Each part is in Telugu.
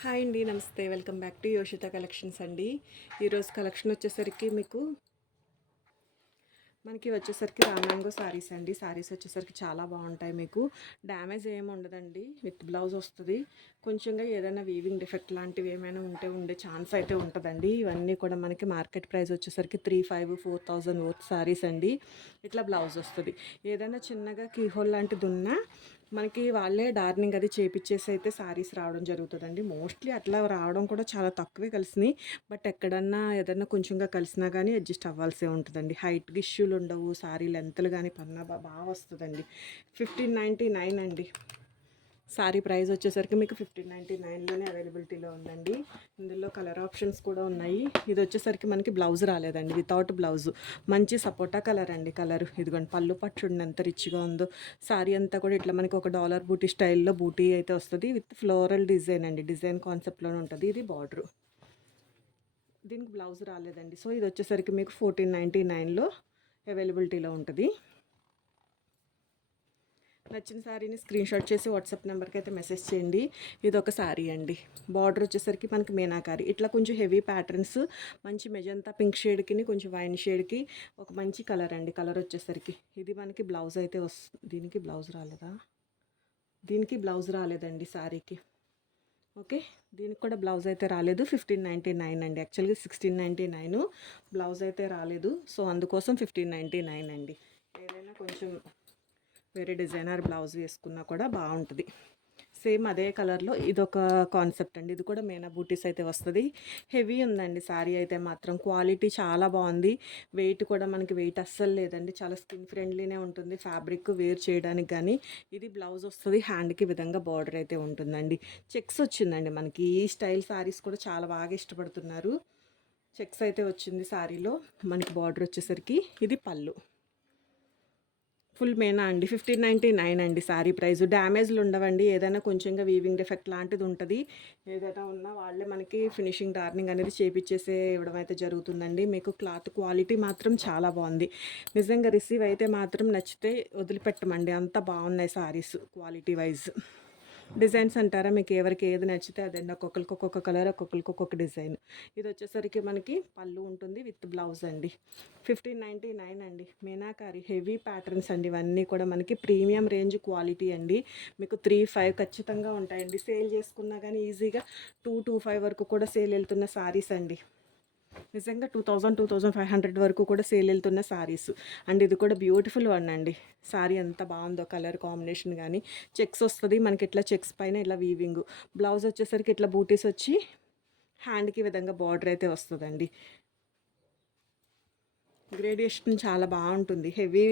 హాయ్ అండి, నమస్తే. వెల్కమ్ బ్యాక్ టు యోషిత కలెక్షన్స్ అండి. ఈరోజు కలెక్షన్ వచ్చేసరికి మనకి వచ్చేసరికి రామాంగో శారీస్ అండి. శారీస్ వచ్చేసరికి చాలా బాగుంటాయి. మీకు డ్యామేజ్ ఏమి ఉండదండి. విత్ బ్లౌజ్ వస్తుంది. కొంచెంగా ఏదైనా వీవింగ్ డిఫెక్ట్ లాంటివి ఏమైనా ఉండే ఛాన్స్ అయితే ఉంటుందండి. ఇవన్నీ కూడా మనకి మార్కెట్ ప్రైస్ వచ్చేసరికి 3,500-4,000 వర్త్ శారీస్ అండి. ఇట్లా బ్లౌజ్ వస్తుంది. ఏదైనా చిన్నగా కీహోల్ లాంటిది ఉన్నా మనకి వాళ్ళే డార్నింగ్ అది చేపిచ్చేసి అయితే శారీస్ రావడం జరుగుతుందండి. మోస్ట్లీ అట్లా రావడం కూడా చాలా తక్కువే కలిసినాయి. బట్ ఎక్కడన్నా ఏదన్నా కొంచెంగా కలిసినా కానీ అడ్జస్ట్ అవ్వాల్సే ఉంటుందండి. హైట్కి ఇష్యూలు ఉండవు. శారీ లెంత్లు కానీ పన్నా బాగా వస్తుందండి. 1599 అండి. శారీ ప్రైస్ వచ్చేసరికి మీకు 1599లోనే అవైలబిలిటీలో ఉందండి. ఇందులో కలర్ ఆప్షన్స్ కూడా ఉన్నాయి. ఇది వచ్చేసరికి మనకి బ్లౌజ్ రాలేదండి, వితౌట్ బ్లౌజ్. మంచి సపోటా కలర్ అండి. కలర్ ఇదిగోండి, పళ్ళు పట్టు చూడండి ఎంత రిచ్గా ఉందో. శారీ అంతా కూడా ఇట్లా మనకి ఒక డాలర్ బూటీ స్టైల్లో బూటీ అయితే వస్తుంది. విత్ ఫ్లోరల్ డిజైన్ అండి. డిజైన్ కాన్సెప్ట్లోనే ఉంటుంది. ఇది బార్డర్. దీనికి బ్లౌజ్ రాలేదండి. సో ఇది వచ్చేసరికి మీకు 1499లో అవైలబిలిటీలో ఉంటుంది. నచ్చిన శారీని స్క్రీన్ షాట్ చేసి వాట్సాప్ నెంబర్కి అయితే మెసేజ్ చేయండి. ఇది ఒక శారీ అండి. బార్డర్ వచ్చేసరికి మనకి మీనాకారి ఇట్లా కొంచెం హెవీ ప్యాటర్న్స్, మంచి మెజంతా పింక్ షేడ్కి కొంచెం వైన్ షేడ్కి ఒక మంచి కలర్ అండి. కలర్ వచ్చేసరికి ఇది మనకి బ్లౌజ్ అయితే వస్తుంది. దీనికి బ్లౌజ్ రాలేదా? దీనికి బ్లౌజ్ రాలేదండి శారీకి. ఓకే, దీనికి కూడా బ్లౌజ్ అయితే రాలేదు. 1599 అండి. యాక్చువల్గా 1699 బ్లౌజ్ అయితే రాలేదు. సో అందుకోసం 1599 అండి. ఏదైనా కొంచెం వేరే డిజైనర్ బ్లౌజ్ వేసుకున్నా కూడా బాగుంటుంది. సేమ్ అదే కలర్లో ఇదొక కాన్సెప్ట్ అండి. ఇది కూడా మేనా బూటీస్ అయితే వస్తుంది. హెవీ ఉందండి శారీ అయితే మాత్రం. క్వాలిటీ చాలా బాగుంది. వెయిట్ కూడా మనకి వెయిట్ అస్సలు లేదండి. చాలా స్కిన్ ఫ్రెండ్లీనే ఉంటుంది. ఫ్యాబ్రిక్ వేర్ చేయడానికి కానీ. ఇది బ్లౌజ్ వస్తుంది. హ్యాండ్కి విధంగా బార్డర్ అయితే ఉంటుందండి. చెక్స్ వచ్చిందండి. మనకి ఈ స్టైల్ శారీస్ కూడా చాలా బాగా ఇష్టపడుతున్నారు. చెక్స్ అయితే వచ్చింది శారీలో. మనకి బార్డర్ వచ్చేసరికి ఇది పళ్ళు. ఫుల్ మేనా అండి. 1599 అండి శారీ ప్రైస్. డ్యామేజ్లు ఉండవండి. ఏదైనా కొంచెంగా వీవింగ్ డిఫెక్ట్ లాంటిది ఉంటుంది. ఏదైనా ఉన్నా వాళ్ళే మనకి ఫినిషింగ్ డార్నింగ్ అనేది చేపించేసే ఇవ్వడం అయితే జరుగుతుందండి. మీకు క్లాత్ క్వాలిటీ మాత్రం చాలా బాగుంది. నిజంగా రిసీవ్ అయితే మాత్రం నచ్చితే వదిలిపెట్టమండి. అంత బాగున్నాయి శారీస్ క్వాలిటీ వైజ్. డిజైన్స్ అంటారా, మీకు ఎవరికి ఏది నచ్చితే అదండి. ఒక్కొక్కరికి ఒక్కొక్క కలర్, ఒక్కొక్కరికి ఒక్కొక్క డిజైన్. ఇది వచ్చేసరికి మనకి పళ్ళు ఉంటుంది విత్ బ్లౌజ్ అండి. 1599 అండి. మీనాకారి హెవీ ప్యాటర్న్స్ అండి. ఇవన్నీ కూడా మనకి ప్రీమియం రేంజ్ క్వాలిటీ అండి. మీకు 3-5 ఖచ్చితంగా ఉంటాయండి. సేల్ చేసుకున్నా కానీ ఈజీగా 2-5 వరకు కూడా సేల్ వెళ్తున్న శారీస్ అండి. నిజంగా 2000-2500 వరకు కూడా సేల్ వెళ్తున్న శారీస్ అండ్ ఇది కూడా బ్యూటిఫుల్ వన్ అండి. శారీ ఎంత బాగుందో, కలర్ కాంబినేషన్ కానీ. చెక్స్ వస్తుంది మనకి. ఇట్లా చెక్స్ పైన ఇట్లా వీవింగ్. బ్లౌజ్ వచ్చేసరికి ఇట్లా బూటీస్ వచ్చి హ్యాండ్కి విధంగా బార్డర్ అయితే వస్తుందండి. గ్రేడియేషన్ చాలా బాగుంటుంది. హెవీ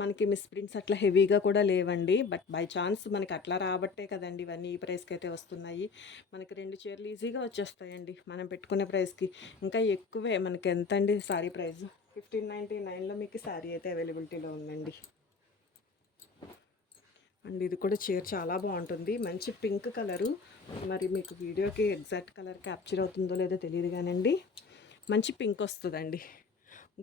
మనకి మిస్ప్రింట్స్ అట్లా హెవీగా కూడా లేవండి. బట్ బై ఛాన్స్ మనకి అట్లా రాబట్టే కదండి ఇవన్నీ ఈ ప్రైస్కి అయితే వస్తున్నాయి. మనకి 2 చీరలు ఈజీగా వచ్చేస్తాయండి మనం పెట్టుకునే ప్రైస్కి. ఇంకా ఎక్కువే. మనకి ఎంత అండి శారీ ప్రైస్? 1599లో మీకు శారీ అయితే అవైలబిలిటీలో ఉందండి. అండ్ ఇది కూడా చీర చాలా బాగుంటుంది. మంచి పింక్ కలరు. మరి మీకు వీడియోకి ఎగ్జాక్ట్ కలర్ క్యాప్చర్ అవుతుందో లేదో తెలియదు కానండి. మంచి పింక్ వస్తుందండి.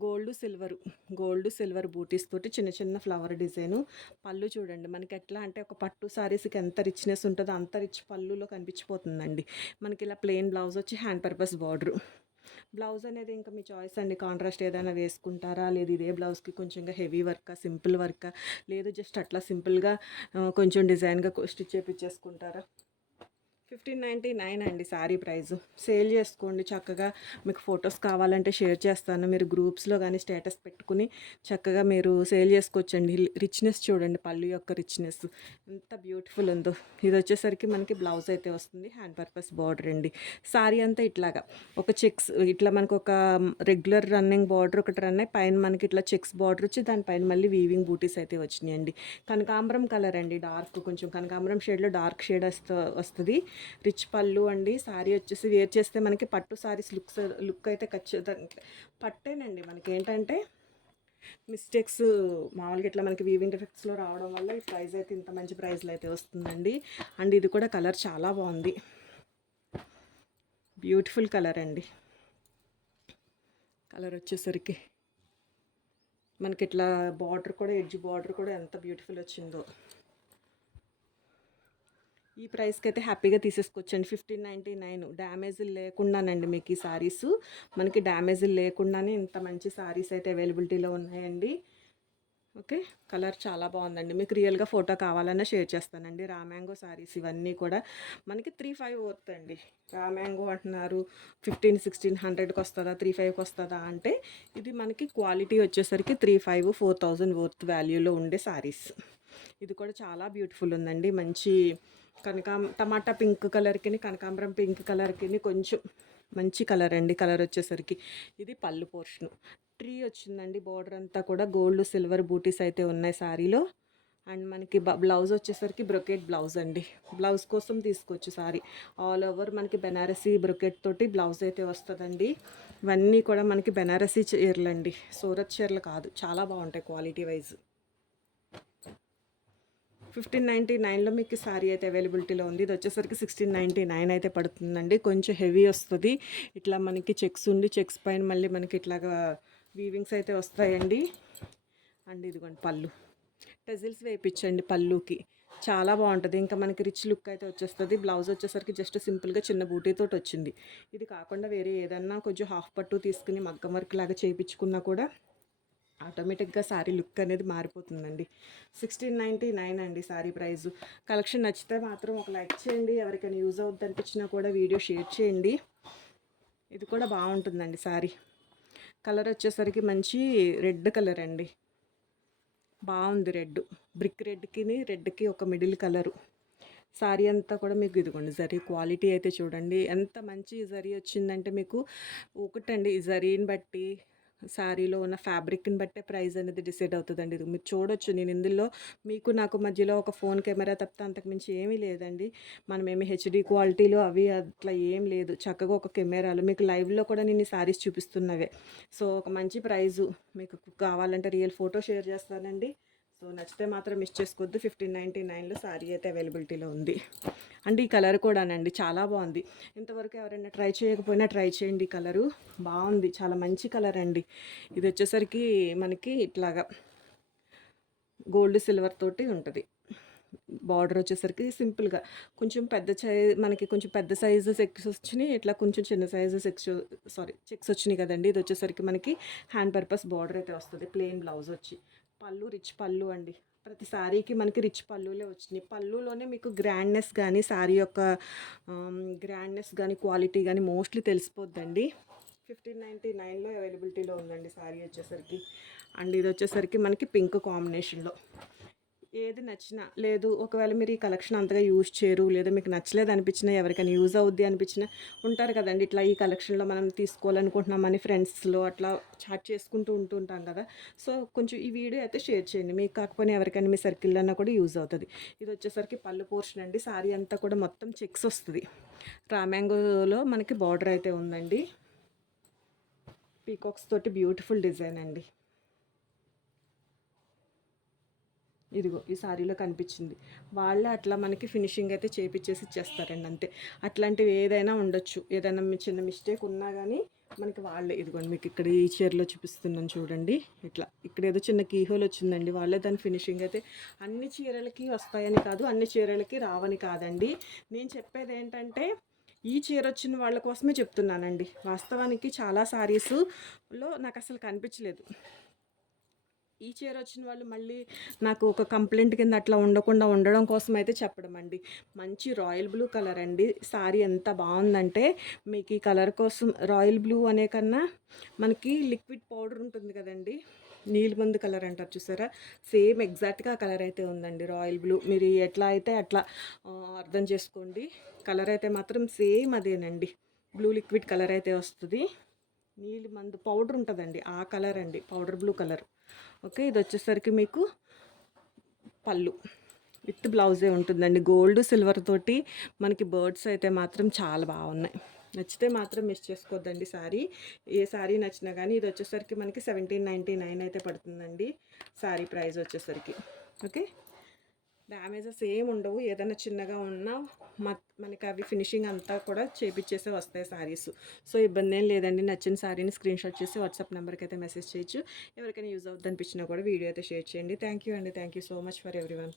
గోల్డ్ సిల్వర్ బూటీస్ తోటి చిన్న చిన్న ఫ్లవర్ డిజైను. పళ్ళు చూడండి మనకి ఎట్లా అంటే ఒక పట్టు సారీస్కి ఎంత రిచ్నెస్ ఉంటుందో అంత రిచ్ పళ్ళులో కనిపించిపోతుందండి. మనకి ఇలా ప్లెయిన్ బ్లౌజ్ వచ్చి హ్యాండ్ పర్పస్ బార్డర్. బ్లౌజ్ అనేది ఇంకా మీ చాయిస్ అండి. కాంట్రాస్ట్ ఏదైనా వేసుకుంటారా, లేదు ఇదే బ్లౌజ్కి కొంచెంగా హెవీ వర్క్, సింపుల్ వర్క్, లేదు జస్ట్ అట్లా సింపుల్గా కొంచెం డిజైన్గా స్టిచ్ చేపించేసుకుంటారా. 1599 అండి శారీ ప్రైస్. సేల్ చేసుకోండి చక్కగా. మీకు ఫొటోస్ కావాలంటే షేర్ చేస్తాను. మీరు గ్రూప్స్లో కానీ స్టేటస్ పెట్టుకుని చక్కగా మీరు సేల్ చేసుకోవచ్చండి. రిచ్నెస్ చూడండి, పళ్ళు యొక్క రిచ్నెస్ ఎంత బ్యూటిఫుల్ ఉందో. ఇది వచ్చేసరికి మనకి బ్లౌజ్ అయితే వస్తుంది. హ్యాండ్ పర్పస్ బార్డర్ అండి. శారీ అంతా ఇట్లాగా ఒక చెక్స్, ఇట్లా మనకు ఒక రెగ్యులర్ రన్నింగ్ బార్డర్ ఒకటి రన్ అయ్యి పైన మనకి ఇట్లా చెక్స్ బార్డర్ వచ్చి దానిపైన మళ్ళీ వీవింగ్ బూటీస్ అయితే వచ్చినాయండి. కనకాంబరం కలర్ అండి. డార్క్, కొంచెం కనకాంబరం షేడ్లో డార్క్ షేడ్ వస్తుంది. రిచ్ పళ్ళు అండి. శారీ వచ్చేసి వేర్ చేస్తే మనకి పట్టు శారీస్ లుక్ అయితే ఖచ్చితంగా పట్టేనండి. మనకి ఏంటంటే మిస్టేక్స్ మామూలుగా ఇట్లా మనకి వీవింగ్ ఎఫెక్ట్స్లో రావడం వల్ల ఈ ప్రైస్ అయితే ఇంత మంచి ప్రైస్లో అయితే వస్తుందండి. అండ్ ఇది కూడా కలర్ చాలా బాగుంది. బ్యూటిఫుల్ కలర్ అండి. కలర్ వచ్చేసరికి మనకి ఇట్లా బార్డర్ కూడా, ఎడ్జ్ బార్డర్ కూడా ఎంత బ్యూటిఫుల్ వచ్చిందో. ఈ ప్రైస్కి అయితే హ్యాపీగా తీసేసుకోవచ్చండి. 1599 డ్యామేజులు లేకుండానండి మీకు ఈ సారీస్. మనకి డ్యామేజులు లేకుండానే ఇంత మంచి సారీస్ అయితే అవైలబిలిటీలో ఉన్నాయండి. ఓకే, కలర్ చాలా బాగుందండి. మీకు రియల్గా ఫోటో కావాలన్నా షేర్ చేస్తానండి. రామ్యాంగో సారీస్ ఇవన్నీ కూడా మనకి 35 వర్త్ అండి. రామ్యాంగో అంటున్నారు 1500-1600కి వస్తుందా, 35కి వస్తుందా అంటే ఇది మనకి క్వాలిటీ వచ్చేసరికి 3500-4000 వర్త్ వాల్యూలో ఉండే సారీస్. ఇది కూడా చాలా బ్యూటిఫుల్ ఉందండి. మంచి టమాటా పింక్ కలర్కి కనకాంబరం పింక్ కలర్కి కొంచెం మంచి కలర్ అండి. కలర్ వచ్చేసరికి ఇది పళ్ళు పోర్షను ట్రీ వచ్చిందండి. బార్డర్ అంతా కూడా గోల్డ్ సిల్వర్ బూటీస్ అయితే ఉన్నాయి సారీలో. అండ్ మనకి బ్లౌజ్ వచ్చేసరికి బ్రొకెట్ బ్లౌజ్ అండి. బ్లౌజ్ కోసం తీసుకోవచ్చు సారీ. ఆల్ ఓవర్ మనకి బెనారసీ బ్రొకెట్ తోటి బ్లౌజ్ అయితే వస్తుందండి. ఇవన్నీ కూడా మనకి బెనారసీ చీరలు అండి, సూరత్ చీరలు కాదు. చాలా బాగుంటాయి క్వాలిటీ వైజ్. 1599లో మీకు సారీ అయితే అవైలబిలిటీలో ఉంది. ఇది వచ్చేసరికి 1699 అయితే పడుతుందండి. కొంచెం హెవీ వస్తుంది. ఇట్లా మనకి చెక్స్ ఉండి చెక్స్ పైన మళ్ళీ మనకి ఇట్లాగా వీవింగ్స్ అయితే వస్తాయండి. అండ్ ఇదిగోండి పళ్ళు టెజిల్స్ వేయించండి పళ్ళుకి, చాలా బాగుంటుంది. ఇంకా మనకి రిచ్ లుక్ అయితే వచ్చేస్తుంది. బ్లౌజ్ వచ్చేసరికి జస్ట్ సింపుల్గా చిన్న బూటీతో వచ్చింది. ఇది కాకుండా వేరే ఏదన్నా కొంచెం హాఫ్ పట్టు తీసుకుని మగ్గం వర్క్ లాగా చేయించుకున్నా కూడా ఆటోమేటిక్గా శారీ లుక్ అనేది మారిపోతుందండి. 1699 అండి శారీ ప్రైజు. కలెక్షన్ నచ్చితే మాత్రం ఒక లైక్ చేయండి. ఎవరికైనా యూజ్ అవుద్ది అనిపించినా కూడా వీడియో షేర్ చేయండి. ఇది కూడా బాగుంటుందండి శారీ. కలర్ వచ్చేసరికి మంచి రెడ్ కలర్ అండి, బాగుంది. బ్రిక్ రెడ్కి ఒక మిడిల్ కలరు. శారీ అంతా కూడా మీకు ఇదిగోండి జరీ క్వాలిటీ అయితే చూడండి ఎంత మంచి జరీ వచ్చిందంటే మీకు ఒకటండి ఈ జరీని బట్టి శారీలో ఉన్న ఫ్యాబ్రిక్ని బట్టే ప్రైస్ అనేది డిసైడ్ అవుతుందండి. ఇది మీరు చూడొచ్చు. నేను ఇందులో మీకు నాకు మధ్యలో ఒక ఫోన్ కెమెరా తప్పితే అంతకుమించి ఏమీ లేదండి. మనమేమి హెచ్డి క్వాలిటీలో అవి అట్లా ఏం లేదు. చక్కగా ఒక కెమెరాలో మీకు లైవ్లో కూడా నేను ఈ శారీస్ చూపిస్తున్నవే. సో ఒక మంచి ప్రైజు. మీకు కావాలంటే రియల్ ఫోటో షేర్ చేస్తానండి. సో నచ్చితే మాత్రం మిస్ చేసుకోవద్దు. 1599లో శారీ అయితే అవైలబిలిటీలో ఉంది. అండ్ ఈ కలర్ కూడానండి చాలా బాగుంది. ఇంతవరకు ఎవరైనా ట్రై చేయకపోయినా ట్రై చేయండి. ఈ కలరు బాగుంది, చాలా మంచి కలర్ అండి. ఇది వచ్చేసరికి మనకి ఇట్లాగా గోల్డ్ సిల్వర్ తోటి ఉంటుంది. బార్డర్ వచ్చేసరికి సింపుల్గా కొంచెం మనకి కొంచెం పెద్ద సైజు చెక్స్ వచ్చినాయి. ఇట్లా కొంచెం చిన్న సైజు చెక్స్ వచ్చినాయి కదండి. ఇది వచ్చేసరికి మనకి హ్యాండ్ పర్పస్ బార్డర్ అయితే వస్తుంది. ప్లెయిన్ బ్లౌజ్ వచ్చి పళ్ళు రిచ్ పళ్ళు అండి. ప్రతి శారీకి మనకి రిచ్ పళ్ళులే వచ్చినాయి. పళ్ళులోనే మీకు గ్రాండ్నెస్ కానీ శారీ యొక్క గ్రాండ్నెస్ కానీ క్వాలిటీ కానీ మోస్ట్లీ తెలిసిపోద్దండి. 1599లో అవైలబిలిటీలో ఉందండి శారీ వచ్చేసరికి. అండ్ ఇది వచ్చేసరికి మనకి పింక్ కాంబినేషన్లో. ఏది నచ్చినా లేదు, ఒకవేళ మీరు ఈ కలెక్షన్ అంతగా యూజ్ చేయరు, లేదా మీకు నచ్చలేదు అనిపించినా, ఎవరికైనా యూజ్ అవుద్ది అనిపించినా ఉంటారు కదండి ఇట్లా ఈ కలెక్షన్లో మనం తీసుకోవాలనుకుంటున్నామని ఫ్రెండ్స్లో అట్లా చాట్ చేసుకుంటూ ఉంటుంటాం కదా. సో కొంచెం ఈ వీడియో అయితే షేర్ చేయండి. మీకు కాకపోయినా ఎవరికైనా మీ సర్కిల్లో అన్నా కూడా యూజ్ అవుతుంది. ఇది వచ్చేసరికి పళ్ళు పోర్షన్ అండి. శారీ అంతా కూడా మొత్తం చెక్స్ వస్తుంది. రామ్యాంగోలో మనకి బార్డర్ అయితే ఉందండి. పీకాక్స్ తోటి బ్యూటిఫుల్ డిజైన్ అండి. ఇదిగో ఈ శారీలో కనిపించింది. వాళ్ళే అట్లా మనకి ఫినిషింగ్ అయితే చేపించేసి ఇచ్చేస్తారండి అంతే. అట్లాంటివి ఏదైనా ఉండొచ్చు, ఏదైనా చిన్న మిస్టేక్ ఉన్నా కానీ మనకి వాళ్ళే. ఇదిగోండి మీకు ఇక్కడ ఈ చీరలో చూపిస్తున్నాను చూడండి. ఇట్లా ఇక్కడ ఏదో చిన్న కీహోల్ వచ్చిందండి. వాళ్ళే దాని ఫినిషింగ్ అయితే అన్ని చీరలకి వస్తాయని కాదు, అన్ని చీరలకి రావని కాదండి. నేను చెప్పేది ఏంటంటే ఈ చీర వచ్చిన వాళ్ళ కోసమే చెప్తున్నానండి. వాస్తవానికి చాలా శారీస్లో నాకు అసలు కనిపించలేదు. ఈ చీర వచ్చిన వాళ్ళు మళ్ళీ నాకు ఒక కంప్లైంట్ కింద అట్లా ఉండడం కోసం అయితే చెప్పడం అండి. మంచి రాయల్ బ్లూ కలర్ అండి. శారీ ఎంత బాగుందంటే మీకు ఈ కలర్ కోసం రాయల్ బ్లూ అనే కన్నా మనకి లిక్విడ్ పౌడర్ ఉంటుంది కదండి, నీలిమందు కలర్ అంటారు చూసారా, సేమ్ ఎగ్జాక్ట్గా ఆ కలర్ అయితే ఉందండి. రాయల్ బ్లూ మీరు ఎట్లా అయితే అట్లా అర్థం చేసుకోండి. కలర్ అయితే మాత్రం సేమ్ అదేనండి. బ్లూ లిక్విడ్ కలర్ అయితే వస్తుంది. నీలిమందు పౌడర్ ఉంటుందండి, ఆ కలర్ అండి, పౌడర్ బ్లూ కలర్. ఓకే, ఇది వచ్చేసరికి మీకు పళ్ళు విత్ బ్లౌజే ఉంటుందండి. గోల్డ్ సిల్వర్ తోటి మనకి బర్డ్స్ అయితే మాత్రం చాలా బాగున్నాయి. నచ్చితే మాత్రం మిస్ చేసుకోవద్దండి శారీ. ఏ శారీ నచ్చినా కానీ ఇది వచ్చేసరికి మనకి 1799 అయితే పడుతుందండి శారీ ప్రైస్ వచ్చేసరికి. ఓకే, డ్యామేజెస్ ఏమి ఉండవు. ఏదైనా చిన్నగా ఉన్నా మనకి అవి ఫినిషింగ్ అంతా కూడా చేపించేసే వస్తాయి శారీస్. సో ఇబ్బంది ఏం లేదండి. నచ్చిన శారీని స్క్రీన్ షాట్ చేసి వాట్సాప్ నెంబర్కి అయితే మెసేజ్ చేయొచ్చు. ఎవరికైనా యూజ్ అవుద్ది అనిపించినా కూడా వీడియో అయితే షేర్ చేయండి. థ్యాంక్ యూ అండి. Thank you so much for everyone.